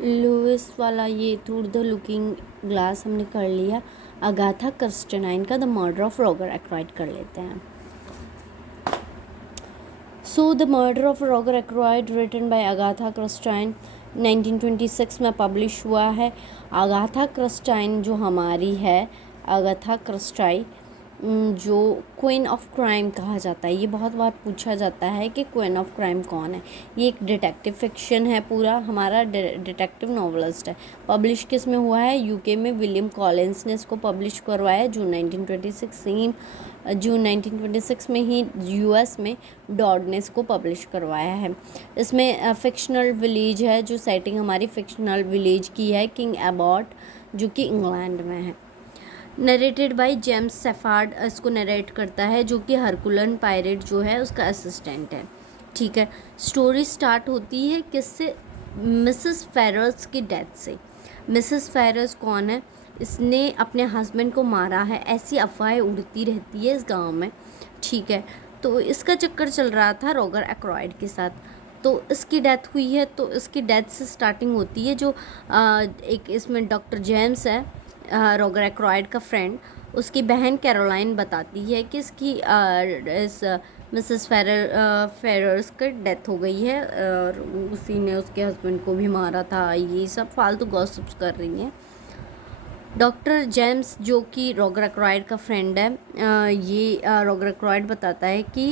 Louis वाला ये through the looking glass हमने कर लिया। अगाथा क्रिस्टी का the murder of Roger Ackroyd कर लेते हैं। So the murder of Roger Ackroyd written by Agatha Christie 1926 में पब्लिश हुआ है। अगाथा क्रिस्टी जो हमारी है, अगाथा क्रिस्टी जो क्वीन ऑफ क्राइम कहा जाता है। ये बहुत बार पूछा जाता है कि क्वीन ऑफ क्राइम कौन है। ये एक डिटेक्टिव फिक्शन है, पूरा हमारा डिटेक्टिव नॉवलिस्ट है। पब्लिश किस में हुआ है? यूके में विलियम कॉलिंस ने इसको पब्लिश करवाया जून 1926 में ही यूएस में डॉड ने इसको पब्लिश करवाया है। इसमें फिक्शनल विलेज है, जो सेटिंग हमारी फिक्शनल विलेज की है, किंग एबॉट, जो कि इंग्लैंड में है। नरेटेड बाय जेम्स सेफार्ड इसको नरेट करता है, जो कि हरकुलन पायरेट जो है उसका असिस्टेंट है। ठीक है, स्टोरी स्टार्ट होती है किससे? मिसेस फेरर्स की डेथ से। मिसेस फेरर्स कौन है? इसने अपने हस्बैंड को मारा है, ऐसी अफवाहें उड़ती रहती है इस गांव में। ठीक है, तो इसका चक्कर चल रहा था रॉगर एक्राइड के साथ। तो इसकी डेथ हुई है, तो इसकी डेथ से स्टार्टिंग होती है। जो एक इसमें डॉक्टर जेम्स है, रॉगर एक्राइड का फ्रेंड, उसकी बहन कैरोलाइन बताती है कि इसकी इस मिसेस फेरर्स की डेथ हो गई है और उसी ने उसके हस्बैंड को भी मारा था। ये सब फालतू गॉसिप्स कर रही हैं। डॉक्टर जेम्स जो कि रॉगर एक्राइड का फ्रेंड है, ये रॉगर एक्राइड बताता है कि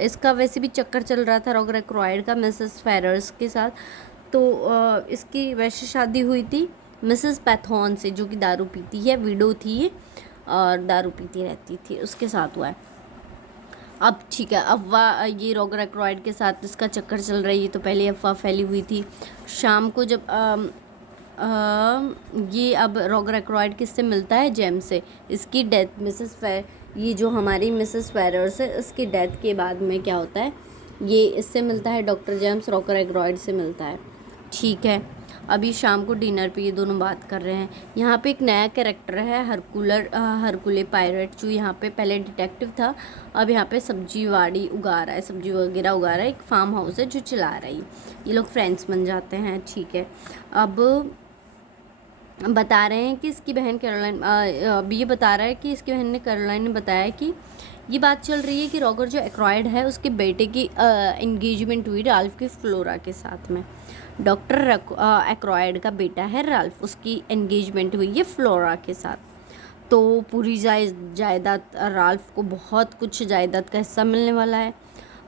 इसका वैसे भी चक्कर चल रहा था रॉगर एक्राइड का मिसेस फेरर्स के साथ। तो इसकी वैसे शादी हुई थी मिसेस पैथॉन से, जो कि दारू पीती है, विडो थी और दारू पीती रहती थी, उसके साथ हुआ है। अब ठीक है, अफवाह ये रॉगर एक्राइड के साथ इसका चक्कर चल रही है, तो पहले अफवाह फैली हुई थी। शाम को जब ये अब रॉगर एक्राइड किससे मिलता है? जेम्स से। इसकी डेथ ये जो हमारी मिसेस फेरर्स है, इसकी डेथ के बाद में क्या होता है, ये इससे मिलता है, डॉक्टर जेम्स रॉगर एक्राइड से मिलता है। ठीक है, अभी शाम को डिनर पे ये दोनों बात कर रहे हैं। यहाँ पे एक नया कैरेक्टर है, हरकुले पायरेट, जो यहाँ पे पहले डिटेक्टिव था, अब यहाँ पे सब्जी वाड़ी उगा रहा है, सब्जी वगैरह उगा रहा है। एक फार्म हाउस है जो चला रहा है। ये लोग फ्रेंड्स बन जाते हैं। ठीक है, अब बता रहे हैं कि इसकी बहन कैरोलाइन, अब ये बता रहा है कि इसकी बहन ने कैरोलाइन ने बताया कि ये बात चल रही है कि रॉगर जो एक्राइड है, उसके बेटे की एंगेजमेंट हुई राल्फ की फ्लोरा के साथ में। डॉक्टर एक्राइड का बेटा है राल्फ, उसकी एंगेजमेंट हुई है फ्लोरा के साथ। तो पूरी जायदाद, राल्फ को बहुत कुछ जायदाद का हिस्सा मिलने वाला है।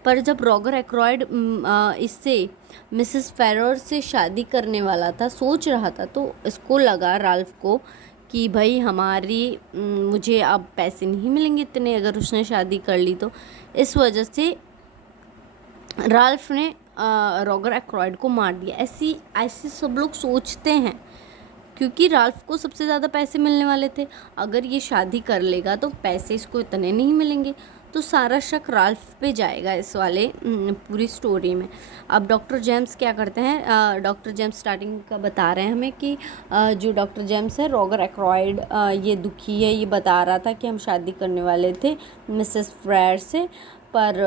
पर जब रॉगर एक्राइड इससे मिसेस फेरर से शादी करने वाला था, सोच रहा था, तो इसको लगा राल्फ को कि भाई मुझे अब पैसे नहीं मिलेंगे इतने अगर उसने शादी कर ली तो। इस वजह से राल्फ ने रॉगर एक्राइड को मार दिया। ऐसे सब लोग सोचते हैं, क्योंकि राल्फ को सबसे ज़्यादा पैसे मिलने वाले थे। अगर ये शादी कर लेगा तो पैसे इसको इतने नहीं मिलेंगे, तो सारा शक राल्फ पे जाएगा इस वाले पूरी स्टोरी में। अब डॉक्टर जेम्स क्या करते हैं? डॉक्टर जेम्स स्टार्टिंग का बता रहे हैं हमें कि जो डॉक्टर जेम्स है, रॉगर एक्राइड ये दुखी है। ये बता रहा था कि हम शादी करने वाले थे मिसेस फ्रेयर से, पर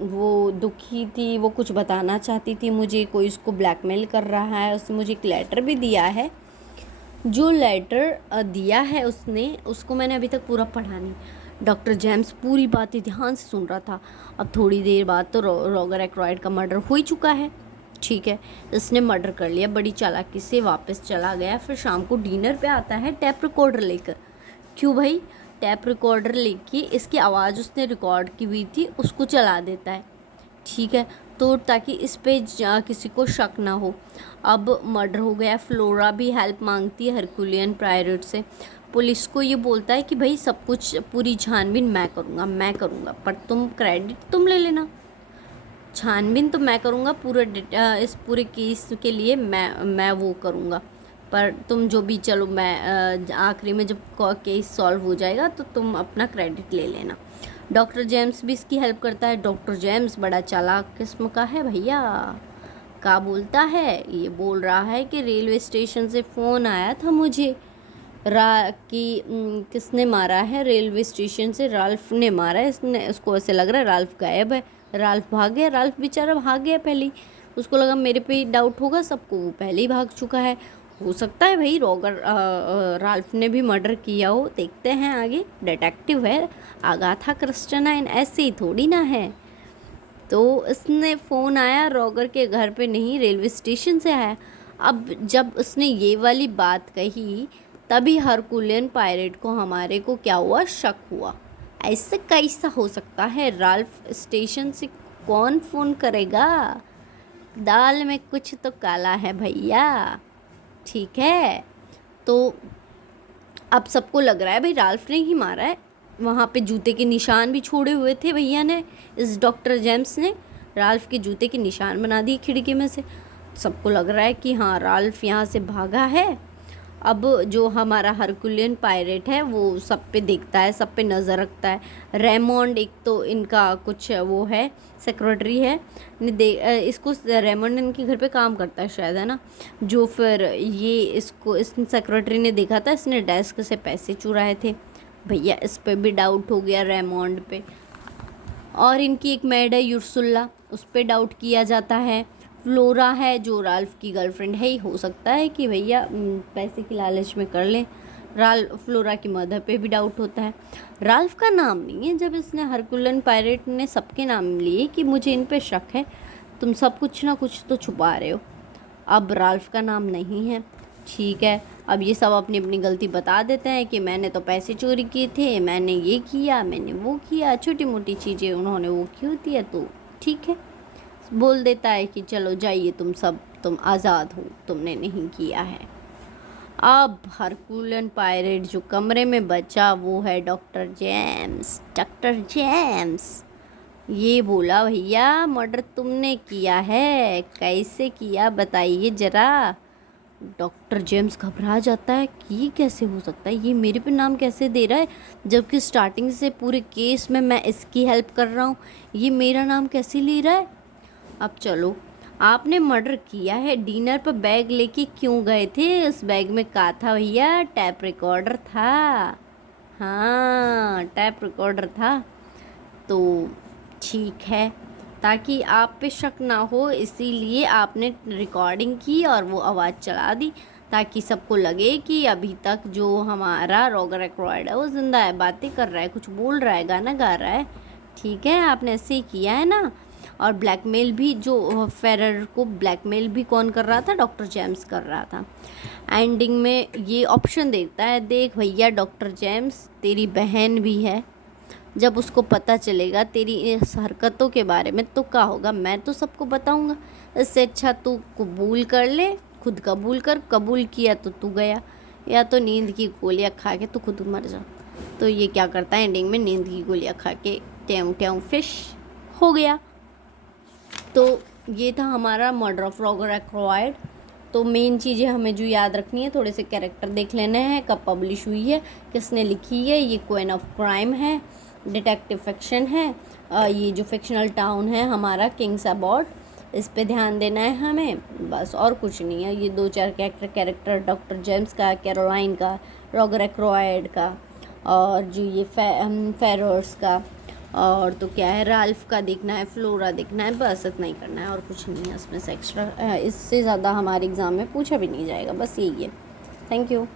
वो दुखी थी, वो कुछ बताना चाहती थी मुझे, कोई उसको ब्लैकमेल कर रहा है। उसने मुझे एक लेटर भी दिया है। जो लेटर दिया है उसने, उसको मैंने अभी तक पूरा पढ़ा नहीं। डॉक्टर जेम्स पूरी बातें ध्यान से सुन रहा था। अब थोड़ी देर बाद तो रॉगर एक्राइड का मर्डर हो ही चुका है। ठीक है, इसने मर्डर कर लिया, बड़ी चालाकी से वापस चला गया। फिर शाम को डिनर पे आता है टैप रिकॉर्डर लेकर। क्यों भाई? टैप रिकॉर्डर लेके इसकी आवाज़ उसने रिकॉर्ड की हुई थी उसको चला देता है। ठीक है, तो ताकि इस पे किसी को शक ना हो। अब मर्डर हो गया, फ्लोरा भी हेल्प मांगती है हरकुलियन पायरेट से। पुलिस को ये बोलता है कि भाई सब कुछ पूरी छानबीन मैं करूँगा, पर तुम क्रेडिट तुम ले लेना। छानबीन तो मैं करूँगा, इस पूरे केस के लिए मैं वो करूँगा, पर तुम जो भी, चलो मैं आखिरी में जब केस सॉल्व हो जाएगा तो तुम अपना क्रेडिट ले लेना। डॉक्टर जेम्स भी इसकी हेल्प करता है। डॉक्टर जेम्स बड़ा चालाक किस्म का है भैया। क्या बोलता है? ये बोल रहा है कि रेलवे स्टेशन से फ़ोन आया था मुझे कि किसने मारा है, रेलवे स्टेशन से राल्फ ने मारा है। उसको ऐसे लग रहा है राल्फ गायब है, राल्फ भाग गया। राल्फ बेचारा भाग गया पहले ही। उसको लगा मेरे पे ही डाउट होगा सबको, वो पहले ही भाग चुका है। हो सकता है भाई राल्फ ने भी मर्डर किया हो, देखते हैं आगे। डिटेक्टिव है, अगाथा क्रिस्टी ऐसे ही थोड़ी ना है। तो इसने फ़ोन आया रॉगर के घर पे नहीं, रेलवे स्टेशन से आया। अब जब उसने ये वाली बात कही तभी हरकुलियन पायरेट को हमारे को क्या हुआ, शक हुआ। ऐसे कैसा हो सकता है, राल्फ स्टेशन से कौन फ़ोन करेगा, दाल में कुछ तो काला है भैया। ठीक है, तो अब सबको लग रहा है भाई राल्फ ने ही मारा है। वहाँ पे जूते के निशान भी छोड़े हुए थे भैया ने, इस डॉक्टर जेम्स ने राल्फ के जूते के निशान बना दिए खिड़की में से। सबको लग रहा है कि हाँ राल्फ यहाँ से भागा है। अब जो हमारा हरकुलियन पायरेट है वो सब पे देखता है, सब पे नज़र रखता है। रेमोंड एक तो इनका कुछ वो है, सेक्रेटरी है, इसको रेमोंड इनके घर पे काम करता है शायद, है ना। जो फिर ये इसको इस सेक्रेटरी ने देखा था, इसने डेस्क से पैसे चुराए थे भैया, इस पे भी डाउट हो गया रेमोंड पे। और इनकी एक मेड है युर्सुल्ला, उस पे डाउट किया जाता है। फ्लोरा है जो राल्फ की गर्लफ्रेंड है ही, हो सकता है कि भैया पैसे की लालच में कर ले। फ्लोरा की मदर पे भी डाउट होता है। राल्फ का नाम नहीं है, जब इसने हरकुलियन पायरेट ने सबके नाम लिए कि मुझे इन पे शक है, तुम सब कुछ ना कुछ तो छुपा रहे हो। अब राल्फ का नाम नहीं है, ठीक है। अब ये सब अपनी अपनी गलती बता देते हैं कि मैंने तो पैसे चोरी किए थे, मैंने ये किया, मैंने वो किया, छोटी मोटी चीज़ें उन्होंने वो की होती है, तो ठीक है बोल देता है कि चलो जाइए तुम सब, तुम आज़ाद हो, तुमने नहीं किया है। अब हरकुलियन पायरेट जो कमरे में बचा वो है डॉक्टर जेम्स। डॉक्टर जेम्स ये बोला भैया मर्डर तुमने किया है, कैसे किया बताइए ज़रा। डॉक्टर जेम्स घबरा जाता है कि ये कैसे हो सकता है, ये मेरे पे नाम कैसे दे रहा है, जबकि स्टार्टिंग से पूरे केस में मैं इसकी हेल्प कर रहा हूँ, ये मेरा नाम कैसे ले रहा है। अब चलो, आपने मर्डर किया है, डिनर पर बैग लेके क्यों गए थे, उस बैग में क्या था भैया, टैप रिकॉर्डर था। हाँ टैप रिकॉर्डर था, तो ठीक है, ताकि आप पे शक ना हो इसीलिए आपने रिकॉर्डिंग की और वो आवाज़ चला दी, ताकि सबको लगे कि अभी तक जो हमारा रॉगर एक्रॉयड है वो ज़िंदा है, बातें कर रहा है, कुछ बोल रहा है, गाना गा रहा है। ठीक है, आपने ऐसे ही किया है ना। और ब्लैकमेल भी, जो फेरर को ब्लैकमेल भी कौन कर रहा था, डॉक्टर जेम्स कर रहा था। एंडिंग में ये ऑप्शन देता है, देख भैया डॉक्टर जेम्स तेरी बहन भी है, जब उसको पता चलेगा तेरी इस हरकतों के बारे में तो क्या होगा, मैं तो सबको बताऊंगा, इससे अच्छा तू कबूल कर ले, खुद कबूल कर, कबूल किया तो तू गया, या तो नींद की गोलियां खा के तू खुद मर जा। तो ये क्या करता है, एंडिंग में नींद की गोलियां खा के ट्याऊं ट्याऊं फिश हो गया। तो ये था हमारा मर्डर ऑफ रॉगर एक्रॉयड। तो मेन चीज़ें हमें जो याद रखनी है, थोड़े से कैरेक्टर देख लेने हैं, कब पब्लिश हुई है, किसने लिखी है, ये क्वीन ऑफ क्राइम है, डिटेक्टिव फिक्शन है, ये जो फिक्शनल टाउन है हमारा किंग्स अबॉट, इस पे ध्यान देना है हमें, बस और कुछ नहीं है। ये 2-4 कैरेक्टर डॉक्टर जेम्स का, कैरोलाइन का, रॉगर एक्रॉयड का, और जो ये फेरर्स का, और तो क्या है, राल्फ का देखना है, फ्लोरा देखना है, बस इतना ही करना है और कुछ नहीं है इसमें से एक्स्ट्रा। इससे ज़्यादा हमारे एग्ज़ाम में पूछा भी नहीं जाएगा, बस यही है। Thank you.